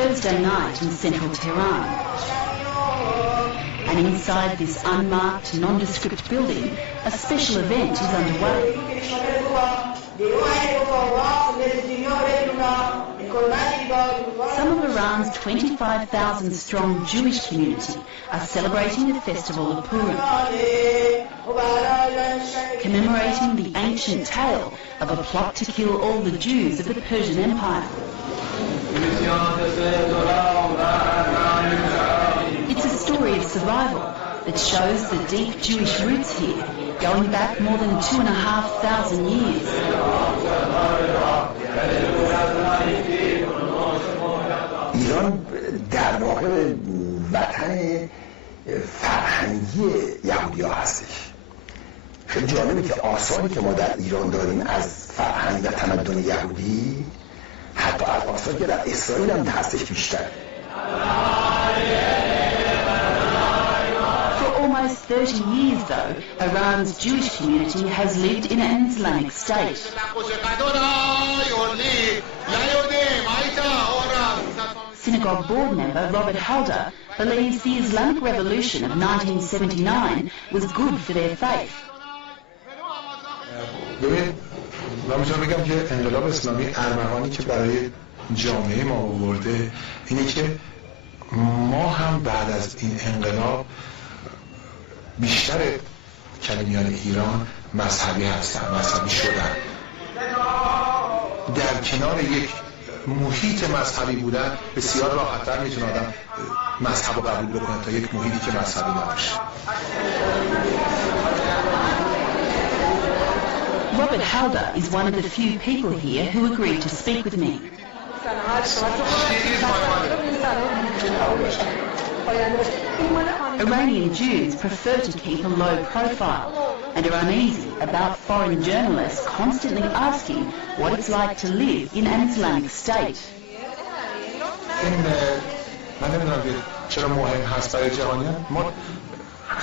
Thursday night in central Tehran. And inside this unmarked, nondescript building, a special event is underway. Some of Iran's 25,000-strong Jewish community are celebrating the festival of Purim, commemorating the ancient tale of a plot to kill all the Jews of the Persian Empire. It's a story of survival that shows the deep Jewish roots here, going back more than 2,500 years. ایران در واقع وطن فرهنگی یهودی‌ها هستش. خیلی جالبه که آثاری که ما در ایران داریم از فرهنگ و تمدن یهودی حتی از آثاری که در اسرائیل هم هستش بیشتر. For almost 30 years, though, Iran's Jewish community has lived in an Islamic state. Synagogue board member Robert Halder believes the Islamic Revolution of 1979 was good for their faith. من میتونم بگم که انقلاب اسلامی ارمغانی که برای جامعه ما آورده اینه که ما هم بعد از این انقلاب بیشتر کلمیان ایران مذهبی هستن، مذهبی شدن. در کنار یک محیط مذهبی بودن بسیار راحت‌تر میتونه آدم مذهب رو قبول بکنه تا یک محیطی که مذهبی نباشه. Robert Halder is one of the few people here who agreed to speak with me. Iranian Jews prefer to keep a low profile and are uneasy about foreign journalists constantly asking what it's like to live in an Islamic state. من نمیدونم که چرا مهم هست برای جهانیان. ما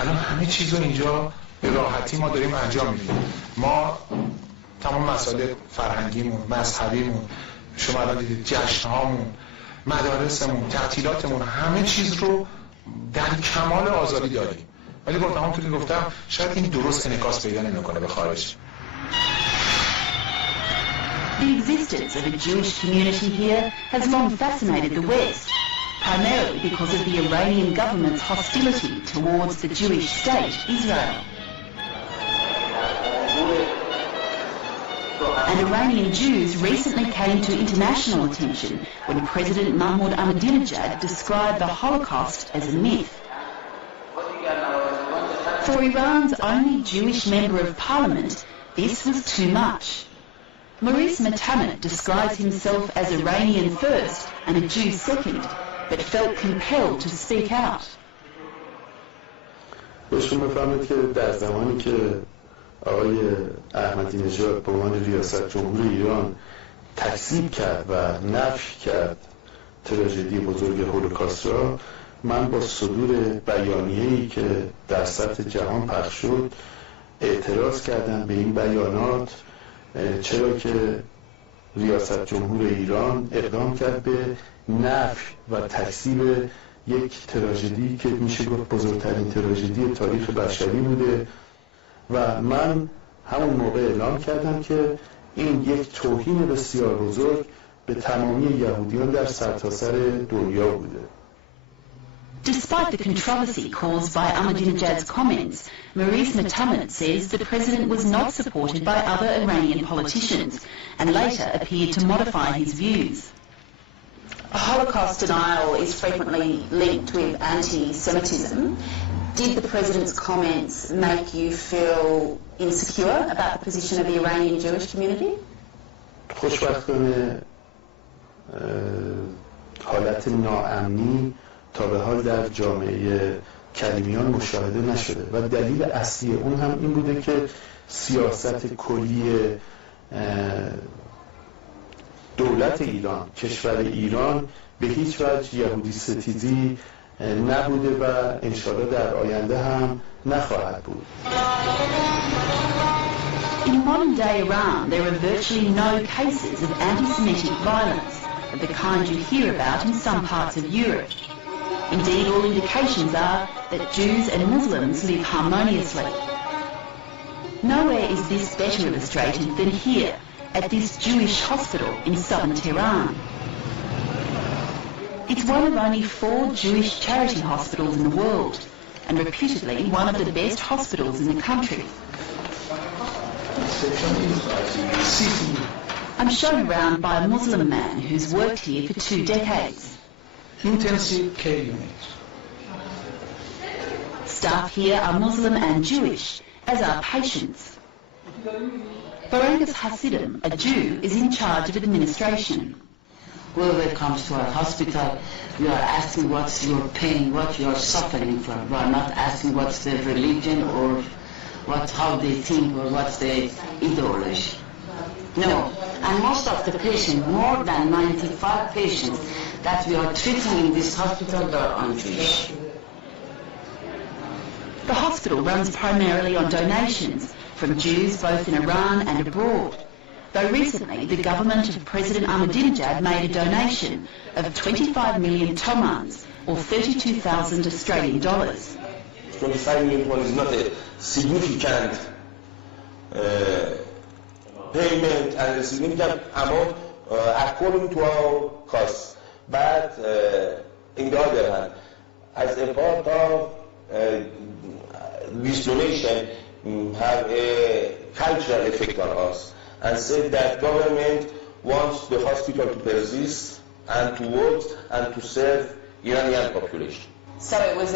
الان همه چیز رو اینجا به راحتی ما داریم انجام میدیم. ما تمام مسائل فرهنگیمون، مذهبیمون، شما الان دیدید جشنهامون، مدارسمون، تعطیلاتمون، همه چیز رو در کمال آزادی داریم. ولی با همونطور که گفتم شاید این درست انعکاس پیدا نمی‌کنه به خارج. The existence of a Jewish community here has long fascinated the West, primarily because of the Iranian government's hostility towards the Jewish state, Israel. And Iranian Jews recently came to international attention when President Mahmoud Ahmadinejad described the Holocaust as a myth. For Iran's only Jewish member of parliament, this was too much. Maurice Metamet describes himself as Iranian first and a Jew second, but felt compelled to speak out. بهشون بفهمید که در زمانی که آقای احمدی نژاد به عنوان ریاست جمهور ایران تکذیب کرد و نفی کرد تراژدی بزرگ هولوکاست را، من با صدور بیانیه‌ای که در سطح جهان پخش شد اعتراض کردم به این بیانات، چرا که ریاست جمهور ایران اقدام کرد به نفی و تکذیب یک تراژدی که میشه گفت بزرگترین تراژدی تاریخ بشری بوده و من همون موقع اعلام کردم که این یک توهین بسیار بزرگ به تمامی یهودیان در سرتاسر دنیا بوده. Despite the controversy caused by Ahmadinejad's comments, Maurice Metamet says the president was not supported by other Iranian politicians and later appeared to modify his views. Holocaust denial is frequently linked with anti-Semitism. Did the president's comments make you feel insecure about the position of the Iranian Jewish community? خوشبختانه حالت ناامنی تا به حال در جامعه کلمیان مشاهده نشده و دلیل اصلی اون هم این بوده که سیاست کلی دولت ایران، کشور ایران به هیچ وجه یهودی ستیزی نبوده و انشاءالله در آینده هم نخواهد بود. In modern day Iran, there are virtually no cases of anti-Semitic violence. of the kind you hear about in some parts of Europe. Indeed, all indications are that Jews and Muslims live harmoniously. Nowhere is this better illustrated than here, at this Jewish hospital in southern Tehran. It's one of only 4 Jewish charity hospitals in the world, and reputedly one of the best hospitals in the country. I'm shown around by a Muslim man who's worked here for 2 decades. Intensive care unit. Staff here are Muslim and Jewish, as are patients. Barangas Hasidim, a Jew, is in charge of administration. Whoever comes to our hospital, we are asking what's your pain, what you are suffering from. We are not asking what's their religion or how they think or what's their ideology. No, and most of the patients, more than 95 patients that we are treating in this hospital, they are un-Jewish. The hospital runs primarily on donations from Jews both in Iran and abroad, though recently the government of President Ahmadinejad made a donation of 25 million tomans, or 32,000 Australian dollars. 25 million is not a significant payment and a significant amount according to our costs. But in the other hand, as a part of this donation have a cultural effect on us, and said that government wants the hospital to persist and to work and to serve Iranian population. So it was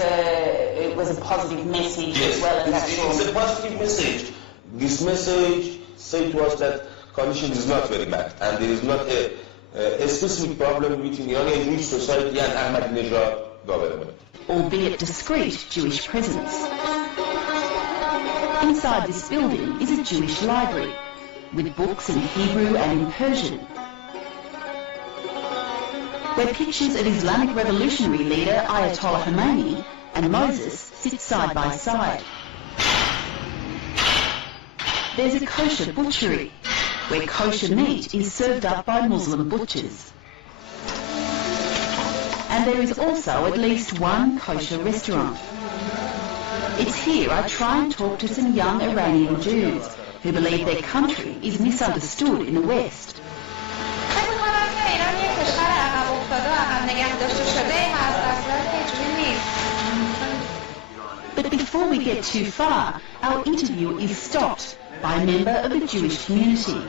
a positive message, yes, as well as actual... it's a positive message. This message said to us that condition is not very bad, and there is not a specific problem between Iranian Jewish society and Ahmadinejad government. Albeit discreet Jewish presence. Inside this building is a Jewish library, with books in Hebrew and in Persian, where pictures of Islamic revolutionary leader Ayatollah Khomeini and Moses sit side by side. There's a kosher butchery, where kosher meat is served up by Muslim butchers. And there is also at least one kosher restaurant. It's here I try and talk to some young Iranian Jews who believe their country is misunderstood in the West. But before we get too far, our interview is stopped by a member of the Jewish community.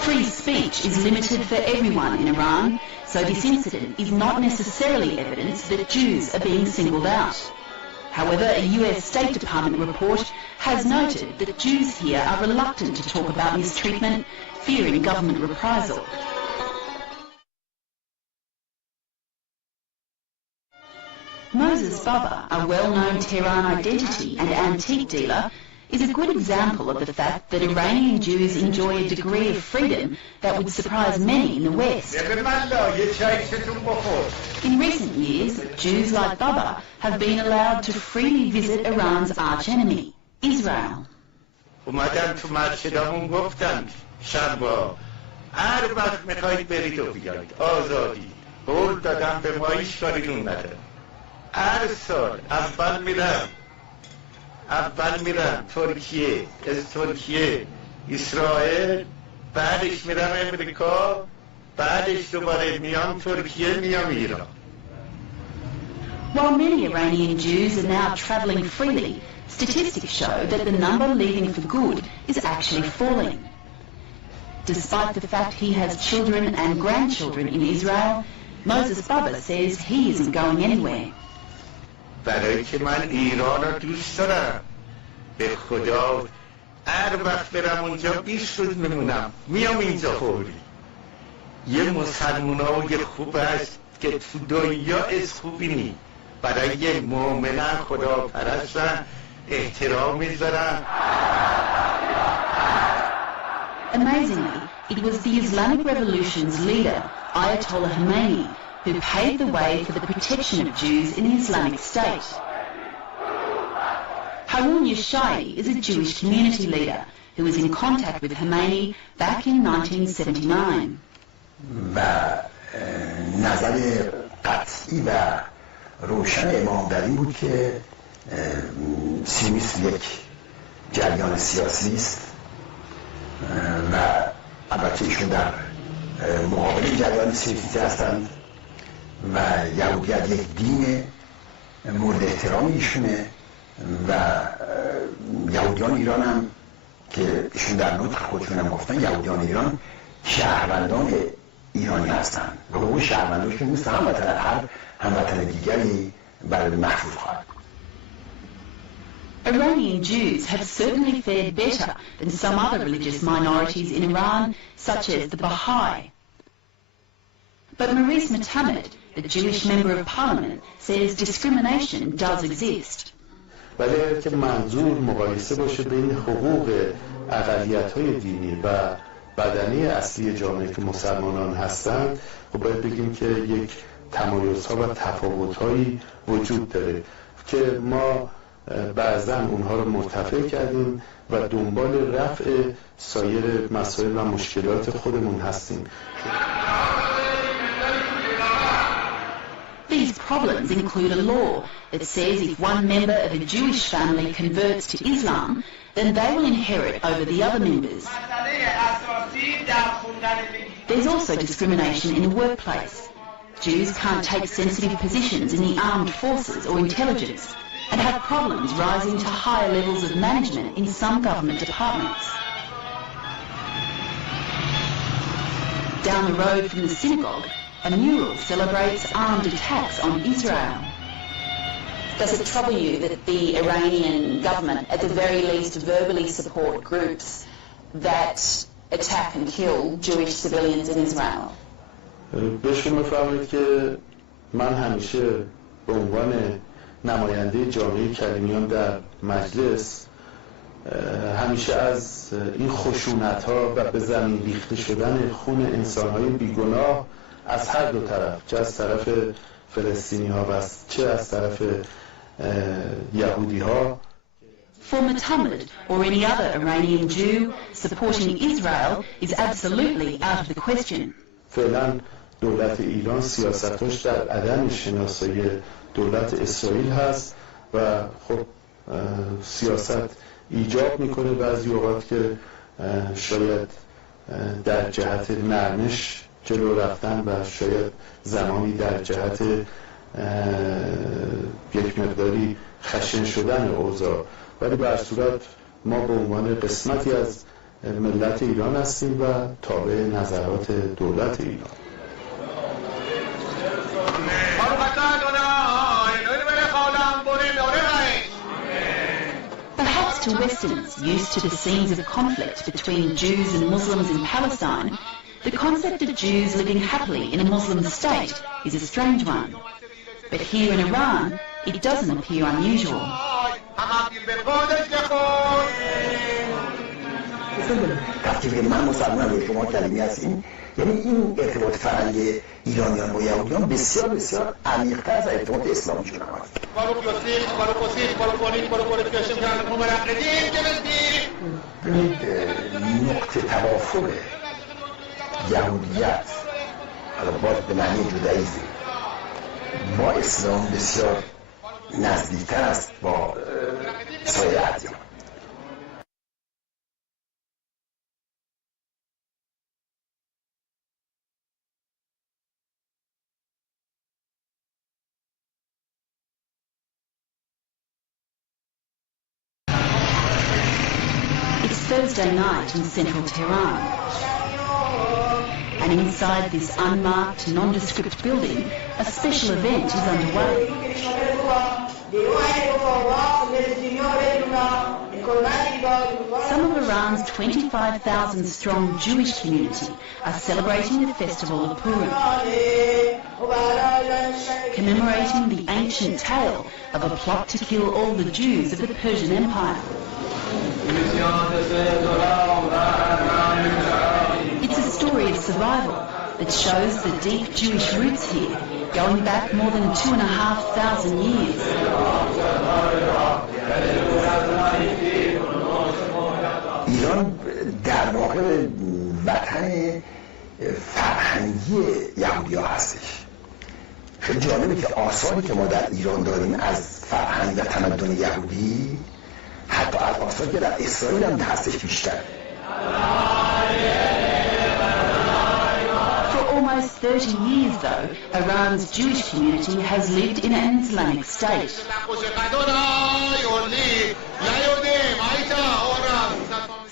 Free speech is limited for everyone in Iran, so this incident is not necessarily evidence that Jews are being singled out. However, a US State Department report has noted that Jews here are reluctant to talk about mistreatment, fearing government reprisal. Moses Baba, a well-known Tehran identity and antique dealer, is a good example of the fact that Iranian Jews enjoy a degree of freedom that would surprise many in the West. In recent years, Jews like Baba have been allowed to freely visit Iran's archenemy, Israel. اول میرم ترکیه اسرائیل بعدش میرم امریکا بعدش دوباره میام ترکیه میام ایران. While many Iranian Jews are now travelling freely, statistics show that the number leaving for good is actually falling. Despite the fact he has children and grandchildren in Israel, Moses Baba says he isn't going anywhere. برای که من ایران رو دوست دارم به خدا هر وقت برم اونجا 20 روز میمونم، میام اینجا فوری. یه مسلمانای خوب هست که تو دنیا از خوبی نی، برای یه مؤمنان خدا پرستن احترام میذارن. Amazingly, it was the Islamic Revolution's leader, Ayatollah Khomeini, who paved the way for the protection of Jews in the Islamic State. Harun Yashai is a Jewish community leader who was in contact with Khomeini back in 1979. و نظر قطعی و روشن امام در این بود که سیونیسم یک جریان سیاسی است و البته ایشون در مقابل جریان سیاسی هستند و یهودیت یک دین مورد احترام ایشونه و یهودیان ایران هم که ایشون در نطق خودشون هم گفتن یهودیان ایران شهروندان ایرانی هستند و حقوق شهروندانشون مثل هر هموطن دیگری برای محفوظ خواهد. Iranian Jews have certainly fared better than some other religious minorities in Iran, such as the Baha'i. But Maurice Mutamed, the Jewish Member of Parliament, says discrimination does exist. ولی که منظور مقایسه باشه بین حقوق اقلیت‌های دینی و بدنی اصلی جامعه که مسلمانان هستند، خب باید بگیم که یک تمایزها و تفاوت‌هایی وجود داره که ما بعضاً اونها رو مرتفع کردیم و دنبال رفع سایر مسائل و مشکلات خودمون هستیم. These problems include a law that says if one member of a Jewish family converts to Islam, then they will inherit over the other members. There's also discrimination in the workplace. Jews can't take sensitive positions in the armed forces or intelligence and have problems rising to higher levels of management in some government departments. Down the road from the synagogue, a mural celebrates armed attacks on Israel. Does it trouble you that the Iranian government, at the very least, verbally support groups that attack and kill Jewish civilians in Israel? به شما فرمایید که من همیشه به عنوان نماینده جامعه کلیمیان در مجلس همیشه از این خشونت‌ها و به زمین ریخته شدن خون انسان‌های بیگناه از هر دو طرف، چه از طرف فلسطینی‌ها و چه از طرف یهودی‌ها. For Mutamed or any other Iranian Jew, supporting Israel is absolutely out of the question. فعلا دولت ایران سیاستش در عدم شناسایی دولت اسرائیل هست و خب سیاست ایجاب میکنه بعضی اوقات که شاید در جهت نرمش جلو رفتن و شاید زمانی در جهت یک مقداری خشن شدن اوضاع، ولی به هر صورت ما به عنوان قسمتی از ملت ایران هستیم و تابع نظرات دولت ایران. Perhaps to Westerners used to the scenes of conflict between Jews and Muslims in Palestine, the concept of Jews living happily in a Muslim state is a strange one. But here in Iran, it doesn't appear unusual. وقتی من مسلمان و شما کلیمی هستیم، یعنی این ارتباط فرهنگی ایرانیان با یهودیان بسیار بسیار عمیق‌تر از ارتباط اسلامیشون هست. نقطه توافق یهودیت، حالا باز به معنی جداییسم، با اسلام بسیار نزدیکتر است با سایر ادیان. Thursday night in central Tehran, and inside this unmarked, nondescript building, a special event is underway. Some of Iran's 25,000 strong Jewish community are celebrating the festival of Purim, commemorating the ancient tale of a plot to kill all the Jews of the Persian Empire. It's a story of survival that shows the deep Jewish roots here, going back more than 2,500 years. ایران در واقع وطن فرهنگی یهودی‌ها هستش. خیلی جالبه که آثاری که ما در ایران داریم از فرهنگ و تمدن یهودی حتی از آثاری که در اسرائیل هم هستش بیشتر. For almost 30 years, though, Iran's Jewish community has lived in an Islamic state.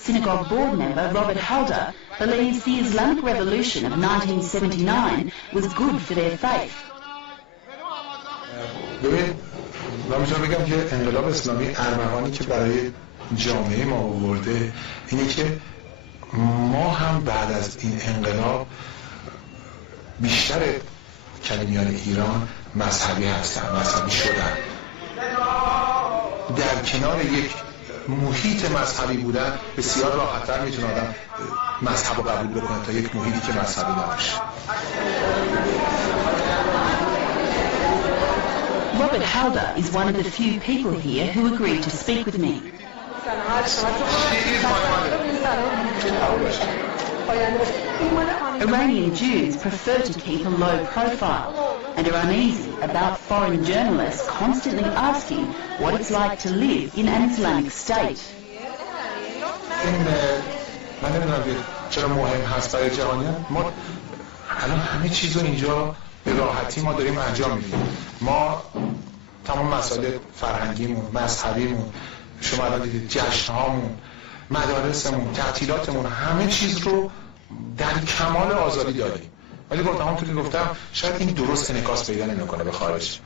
Synagogue board member Robert Halder believes the Islamic Revolution of 1979 was good for their faith. ببین، من میتونم بگم که انقلاب اسلامی ارمغانی که برای جامعه ما آورده اینه که ما هم بعد از این انقلاب بیشتر کلمیان ایران مذهبی هستن، مذهبی شدن. در کنار یک محیط مذهبی بودن بسیار راحت‌تر میتونه آدم مذهب رو قبول بکنه تا یک محیطی که مذهبی نباشه. Robert Halder is one of the few people here who agreed to speak with me. Iranian Jews prefer to keep a low profile and are uneasy about foreign journalists constantly asking what it's like to live in an Islamic state. من نمیدونم چرا مهم هست برای جهانیان. ما الان همه چیز رو اینجا به راحتی ما داریم انجام میدیم. ما تمام مسائل فرهنگیمون، مذهبیمون، شما الان دیدید جشنهامون، مدارسمون، تعطیلاتمون، همه چیز رو در کمال آزادی داریم. ولی همونطور که گفتم شاید این درست انعکاس پیدا نمیکنه به خارج.